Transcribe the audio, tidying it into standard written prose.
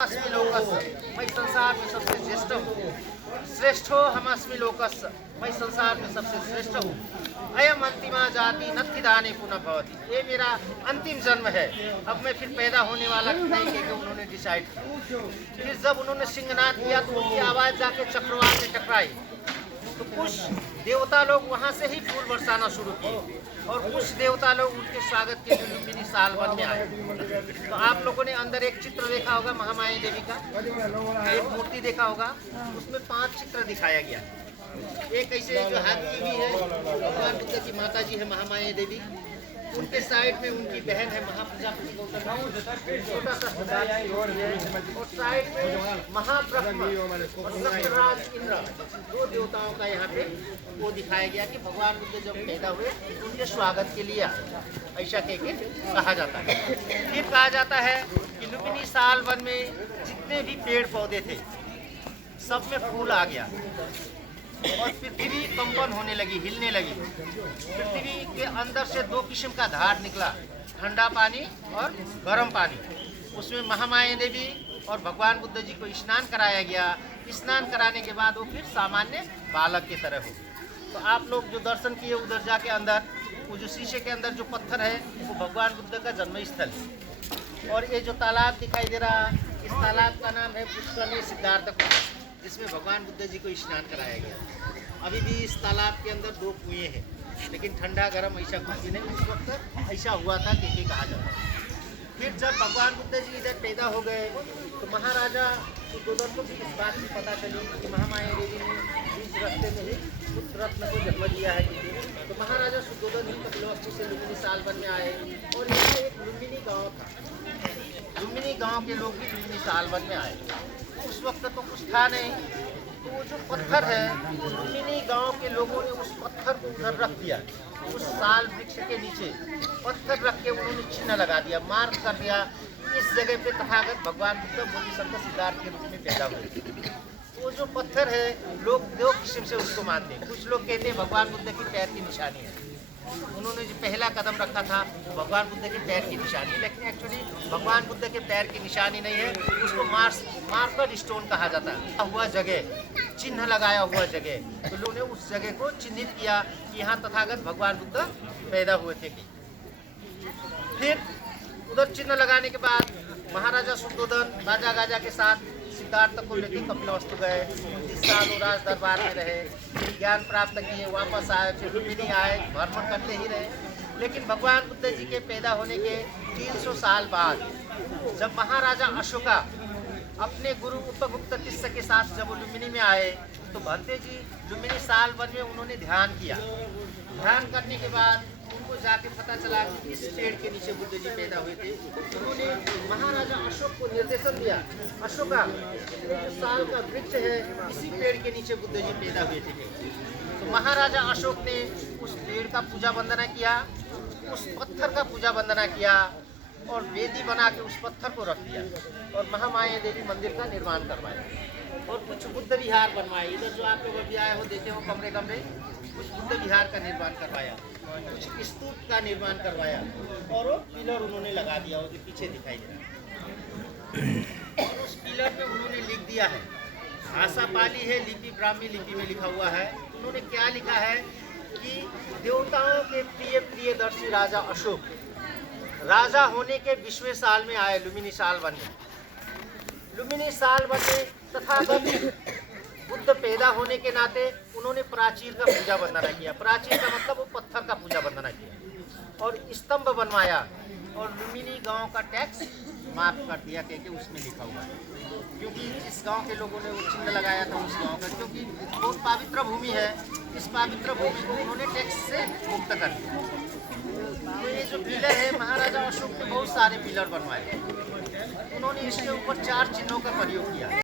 हमास्मि लोकस्य मैं संसार में सबसे श्रेष्ठ हूँ। श्रेष्ठो हमास्मि लोकस्य मैं संसार में सबसे श्रेष्ठ हूँ। अयम अंतिमा जाति नत्थि दाने पुनः भवति। ये मेरा अंतिम जन्म है, अब मैं फिर पैदा होने वाला नहीं के उन्होंने डिसाइड किया। फिर जब उन्होंने सिंहनाद किया तो उनकी आवाज़ जाके चक्रवात से टकराई, तो कुछ देवता लोग वहाँ से ही फूल बरसाना शुरू किए और कुछ देवता लोग उनके स्वागत के लिए लुम्बिनी सालवन में आए। तो आप लोगों ने अंदर एक चित्र देखा होगा महामाया देवी का, एक मूर्ति देखा होगा, उसमें 5 चित्र दिखाया गया। एक ऐसे जो हाथी भी है, भगवान बुद्ध की माता जी है महामाया देवी, उनके साइड में उनकी बहन है महाप्रजापति गौतम, छोटा सा और साइड में महाब्रह्म और सत्यराज इंद्र, 2 देवताओं का यहाँ पे वो दिखाया गया कि भगवान बुद्ध जब पैदा हुए उनके स्वागत के लिए आए, ऐसा कह के कहा जाता है। फिर कहा जाता है कि लुम्बिनी साल वन में जितने भी पेड़ पौधे थे सब में फूल आ गया और पृथ्वी कंपन होने लगी, हिलने लगी। पृथ्वी के अंदर से 2 किस्म का धार निकला, ठंडा पानी और गर्म पानी। उसमें महामाया देवी और भगवान बुद्ध जी को स्नान कराया गया। स्नान कराने के बाद वो फिर सामान्य बालक की तरह हो। तो आप लोग जो दर्शन किए उधर जाके अंदर वो जो शीशे के अंदर जो पत्थर है वो भगवान बुद्ध का जन्म स्थल है। और ये जो तालाब दिखाई दे रहा, इस तालाब का नाम है पुष्कर सिद्धार्थ कुंड, जिसमें भगवान बुद्ध जी को स्नान कराया गया। अभी भी इस तालाब के अंदर 2 कुएं हैं, लेकिन ठंडा गर्म ऐसा कुछ भी नहीं। उस वक्त ऐसा हुआ था कि कहा जाता है। फिर जब भगवान बुद्ध जी इधर पैदा हो गए तो महाराजा सुद्धोधन को भी इस बात की पता चली कि महामाया देवी ने इस रास्ते में ही उस रत्न को जन्म दिया है। तो महाराजा सुद्धोधन ही कपिलवस्तु से लुम्बिनी सालवन में आए और यहाँ एक लुम्बिनी गाँव था। लुम्बिनी गाँव के लोग भी लुम्बिनी सालवन में आए। उस वक्त तो कुछ था नहीं, तो वो जो पत्थर है लुम्बिनी गांव के लोगों ने उस पत्थर को उधर रख दिया। उस साल वृक्ष के नीचे पत्थर रख के उन्होंने चिन्ह लगा दिया, मार्क कर दिया, इस जगह पे तथागत भगवान बुद्ध बोधिसत्व सिद्धार्थ के रूप में पैदा हुए। वो जो पत्थर है लोग 2 किस्म से उसको मानते हैं। कुछ लोग कहते हैं भगवान बुद्ध की पैर की निशानी है, उन्होंने जो पहला कदम रखा था भगवान बुद्ध के पैर की निशानी, लेकिन एक्चुअली भगवान बुद्ध के पैर की निशानी नहीं है, उसको मार्कर स्टोन कहा जाता है। हुआ जगह, चिन्ह लगाया हुआ जगह, तो लोगों ने उस जगह को चिन्हित किया कि यहाँ तथागत भगवान बुद्ध पैदा हुए थे। फिर उधर चिन्ह लगाने के बाद महाराजा सुद्धोधन बाजा गाजा के साथ सिद्धार्थ को लेकर कपिलवस्तु गए। 29 साल वो राज दरबार में रहे, ज्ञान प्राप्त किए, वापस आए, फिर लुम्बिनी आए, भ्रमण करते ही रहे। लेकिन भगवान बुद्ध जी के पैदा होने के 300 साल बाद जब महाराजा अशोका अपने गुरु उपगुप्त तिस्स के साथ जब वो लुम्बिनी में आए तो भंते जी लुम्बिनी सालवन में उन्होंने ध्यान किया। ध्यान करने के बाद उनको जाके पता चला कि इस पेड़ के नीचे बुद्ध जी पैदा हुए थे। उन्होंने महाराजा अशोक को निर्देशन दिया, अशोका जो साल का वृक्ष है इसी पेड़ के नीचे बुद्ध जी पैदा हुए थे। तो महाराजा अशोक ने उस पेड़ का पूजा वंदना किया, उस पत्थर का पूजा वंदना किया और वेदी बना के उस पत्थर को रख दिया और महामाया देवी मंदिर का निर्माण करवाया और कुछ बुद्ध विहार बनवाए। इधर जो आप लोग अभी आए हो देखे हो कमरे कमरे, कुछ बुद्ध विहार का निर्माण करवाया, कुछ स्तूप का निर्माण करवाया और वो पिलर उन्होंने लगा दिया, वो जो पीछे दिखाई दे रहा है। और उस पिलर में उन्होंने लिख दिया है, भाषा पाली है, लिपि ब्राह्मी लिपि में लिखा हुआ है। उन्होंने क्या लिखा है कि देवताओं के प्रिय प्रियदर्शी राजा अशोक राजा होने के 20वें साल में आए लुम्बिनी सालवन में। लुम्बिनी सालवन में तथागत बुद्ध पैदा होने के नाते उन्होंने प्राचीर का पूजा वंदना किया। प्राचीर का मतलब वो पत्थर का पूजा वंदना किया और स्तंभ बनवाया और लुम्बिनी गांव का टैक्स माफ कर दिया क्योंकि उसमें लिखा हुआ है, क्योंकि जिस गांव के लोगों ने वो चिन्ह लगाया था उस गांव का, क्योंकि बहुत पवित्र भूमि है, इस पवित्र भूमि को उन्होंने टैक्स से मुक्त कर दिया। तो ये जो पिलर है महाराजा अशोक ने बहुत सारे पिलर बनवाए, उन्होंने इसके ऊपर 4 चिन्हों का प्रयोग किया।